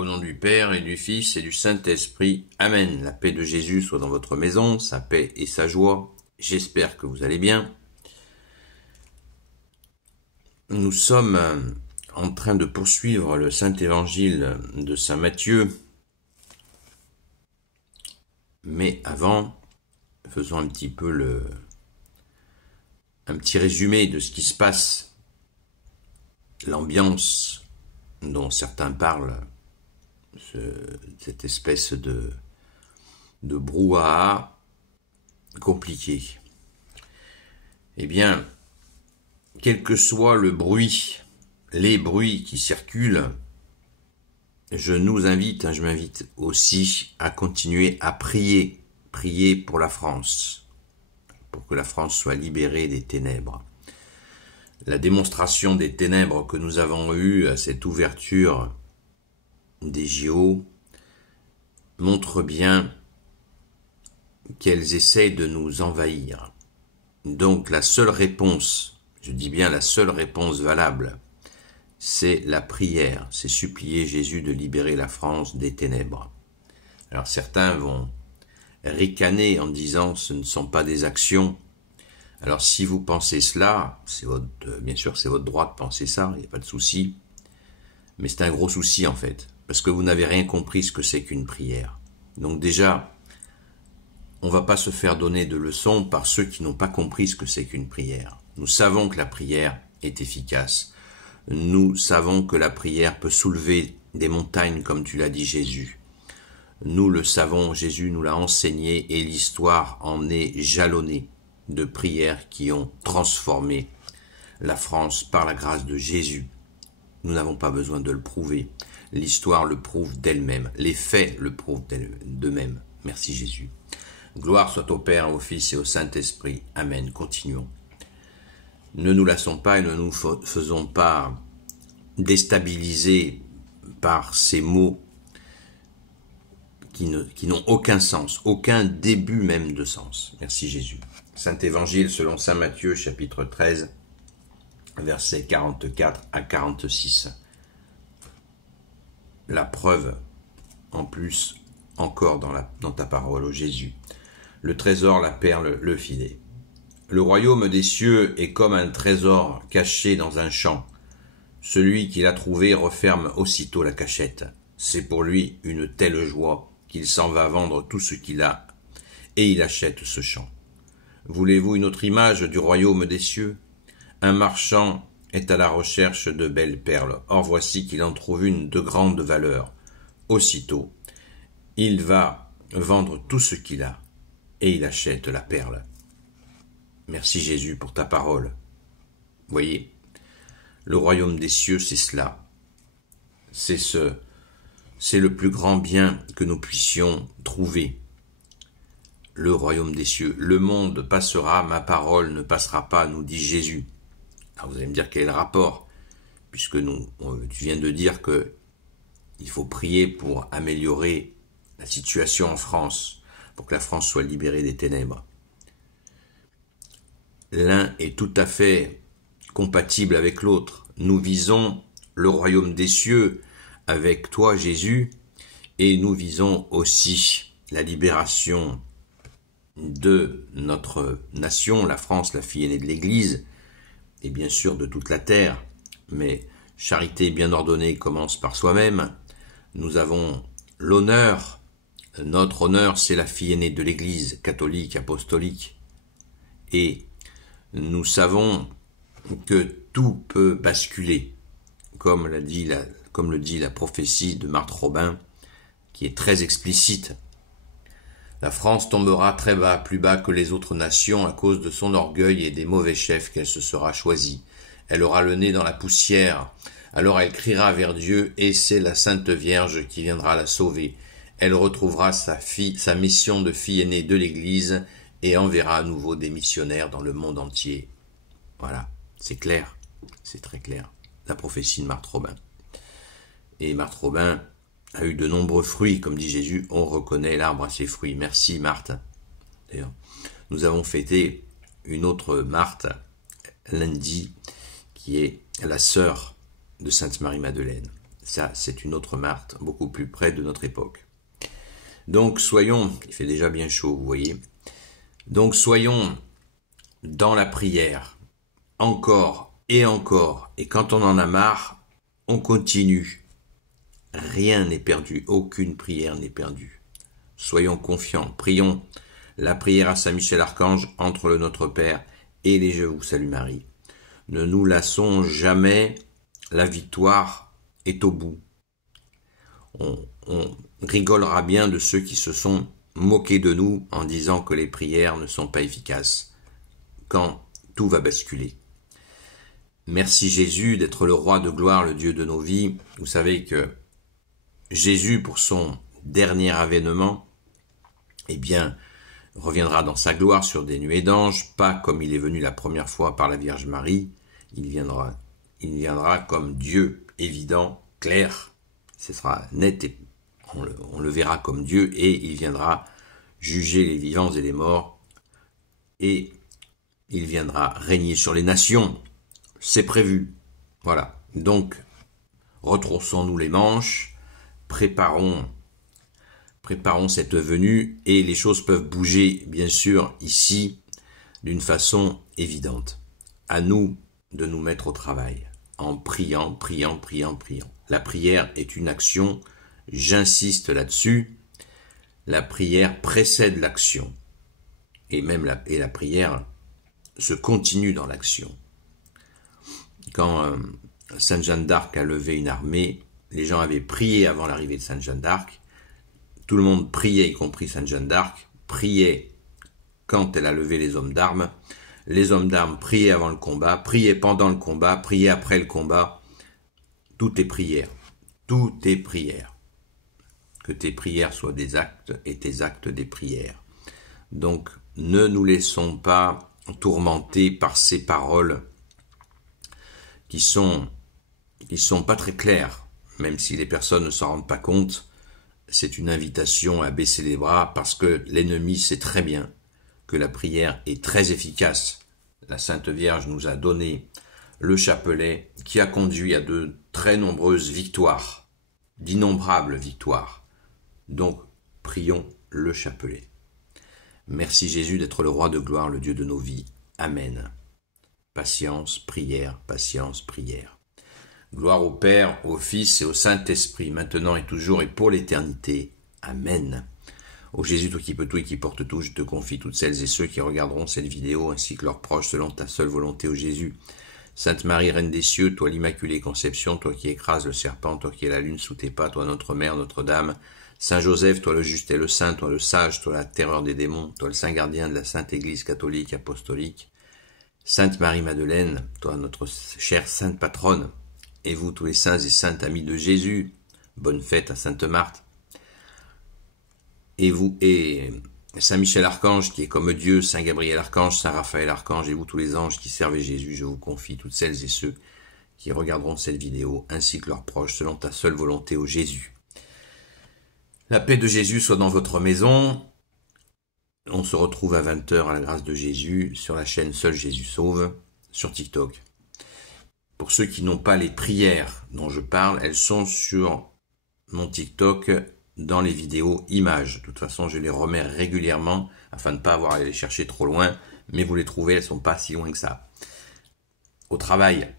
Au nom du Père et du Fils et du Saint-Esprit. Amen. La paix de Jésus soit dans votre maison, sa paix et sa joie. J'espère que vous allez bien. Nous sommes en train de poursuivre le Saint-Évangile de Saint Matthieu. Mais avant, faisons un petit peu un petit résumé de ce qui se passe. L'ambiance dont certains parlent, cette espèce de brouhaha compliqué. Eh bien, quel que soit le bruit, les bruits qui circulent, je m'invite aussi à continuer à prier pour la France, pour que la France soit libérée des ténèbres. La démonstration des ténèbres que nous avons eue à cette ouverture des JO montre bien qu'elles essayent de nous envahir. Donc la seule réponse, je dis bien la seule réponse valable, c'est la prière, c'est supplier Jésus de libérer la France des ténèbres. Alors certains vont ricaner en disant ce ne sont pas des actions. Alors si vous pensez cela, bien sûr c'est votre droit de penser ça, il n'y a pas de souci, mais c'est un gros souci en fait, parce que vous n'avez rien compris ce que c'est qu'une prière. Donc déjà, on ne va pas se faire donner de leçons par ceux qui n'ont pas compris ce que c'est qu'une prière. Nous savons que la prière est efficace. Nous savons que la prière peut soulever des montagnes, comme tu l'as dit Jésus. Nous le savons, Jésus nous l'a enseigné et l'histoire en est jalonnée de prières qui ont transformé la France par la grâce de Jésus. Nous n'avons pas besoin de le prouver. L'histoire le prouve d'elle-même. Les faits le prouvent d'eux-mêmes. Merci Jésus. Gloire soit au Père, au Fils et au Saint-Esprit. Amen. Continuons. Ne nous lassons pas et ne nous faisons pas déstabiliser par ces mots qui n'ont aucun sens, aucun début même de sens. Merci Jésus. Saint-Évangile selon Saint Matthieu, chapitre 13, versets 44 à 46. La preuve, en plus, encore dans ta parole, ô Jésus. Le trésor, la perle, le filet. Le royaume des cieux est comme un trésor caché dans un champ. Celui qui l'a trouvé referme aussitôt la cachette. C'est pour lui une telle joie qu'il s'en va vendre tout ce qu'il a, et il achète ce champ. Voulez-vous une autre image du royaume des cieux? Un marchand est à la recherche de belles perles. Or voici qu'il en trouve une de grande valeur. Aussitôt, il va vendre tout ce qu'il a, et il achète la perle. Merci Jésus pour ta parole. Voyez, le royaume des cieux, c'est cela. C'est le plus grand bien que nous puissions trouver. Le royaume des cieux. Le monde passera, ma parole ne passera pas, nous dit Jésus. Alors vous allez me dire quel est le rapport, puisque tu viens de dire que il faut prier pour améliorer la situation en France, pour que la France soit libérée des ténèbres. L'un est tout à fait compatible avec l'autre. Nous visons le royaume des cieux avec toi, Jésus, et nous visons aussi la libération de notre nation, la France, la fille aînée de l'Église, et bien sûr de toute la terre. Mais charité bien ordonnée commence par soi-même. Nous avons l'honneur, notre honneur, c'est la fille aînée de l'Église catholique, apostolique. Et nous savons que tout peut basculer, comme le dit la prophétie de Marthe Robin, qui est très explicite. La France tombera très bas, plus bas que les autres nations à cause de son orgueil et des mauvais chefs qu'elle se sera choisie. Elle aura le nez dans la poussière. Alors elle criera vers Dieu et c'est la Sainte Vierge qui viendra la sauver. Elle retrouvera sa mission de fille aînée de l'Église et enverra à nouveau des missionnaires dans le monde entier. Voilà, c'est clair, c'est très clair. La prophétie de Marthe Robin. Et Marthe Robin a eu de nombreux fruits, comme dit Jésus, on reconnaît l'arbre à ses fruits. Merci Marthe. D'ailleurs, nous avons fêté une autre Marthe lundi, qui est la sœur de Sainte Marie-Madeleine. Ça, c'est une autre Marthe, beaucoup plus près de notre époque. Donc soyons, il fait déjà bien chaud, vous voyez. Donc soyons dans la prière, encore, et quand on en a marre, on continue. Rien n'est perdu, aucune prière n'est perdue. Soyons confiants, prions la prière à Saint Michel Archange entre le Notre Père et les Je vous salue Marie. Ne nous lassons jamais, la victoire est au bout. On rigolera bien de ceux qui se sont moqués de nous en disant que les prières ne sont pas efficaces, quand tout va basculer. Merci Jésus d'être le roi de gloire, le Dieu de nos vies. Vous savez que Jésus, pour son dernier avènement, eh bien, reviendra dans sa gloire sur des nuées d'anges, pas comme il est venu la première fois par la Vierge Marie. Il viendra comme Dieu, évident, clair. Ce sera net et on le verra comme Dieu et il viendra juger les vivants et les morts et il viendra régner sur les nations. C'est prévu. Voilà. Donc, retroussons-nous les manches, préparons cette venue et les choses peuvent bouger, bien sûr, ici, d'une façon évidente. À nous de nous mettre au travail, en priant. La prière est une action, j'insiste là-dessus, la prière précède l'action. Et même la prière se continue dans l'action. Quand Sainte Jeanne d'Arc a levé une armée, les gens avaient prié avant l'arrivée de Sainte Jeanne d'Arc. Tout le monde priait, y compris Sainte Jeanne d'Arc, priait quand elle a levé les hommes d'armes. Les hommes d'armes priaient avant le combat, priaient pendant le combat, priaient après le combat. Tout est prière. Tout est prière. Que tes prières soient des actes et tes actes des prières. Donc, ne nous laissons pas tourmenter par ces paroles qui sont pas très claires, même si les personnes ne s'en rendent pas compte. C'est une invitation à baisser les bras parce que l'ennemi sait très bien que la prière est très efficace. La Sainte Vierge nous a donné le chapelet qui a conduit à de très nombreuses victoires, d'innombrables victoires. Donc, prions le chapelet. Merci Jésus d'être le roi de gloire, le Dieu de nos vies. Amen. Patience, prière, patience, prière. Gloire au Père, au Fils et au Saint-Esprit, maintenant et toujours et pour l'éternité. Amen. Ô Jésus, toi qui peux tout et qui porte tout, je te confie toutes celles et ceux qui regarderont cette vidéo, ainsi que leurs proches, selon ta seule volonté, ô Jésus. Sainte Marie, Reine des cieux, toi l'Immaculée Conception, toi qui écrases le serpent, toi qui es la lune sous tes pas, toi notre Mère, Notre-Dame. Saint Joseph, toi le juste et le saint, toi le sage, toi la terreur des démons, toi le saint gardien de la Sainte Église catholique apostolique. Sainte Marie-Madeleine, toi notre chère sainte patronne, et vous tous les saints et saintes amis de Jésus, bonne fête à Sainte Marthe. Et vous, et Saint Michel Archange, qui est comme Dieu, Saint Gabriel Archange, Saint Raphaël Archange, et vous tous les anges qui servez Jésus, je vous confie toutes celles et ceux qui regarderont cette vidéo, ainsi que leurs proches, selon ta seule volonté, ô Jésus. La paix de Jésus soit dans votre maison. On se retrouve à 20h à la grâce de Jésus, sur la chaîne Seul Jésus Sauve, sur TikTok. Pour ceux qui n'ont pas les prières dont je parle, elles sont sur mon TikTok dans les vidéos images. De toute façon, je les remets régulièrement afin de ne pas avoir à les chercher trop loin, mais vous les trouvez, elles ne sont pas si loin que ça. Au travail,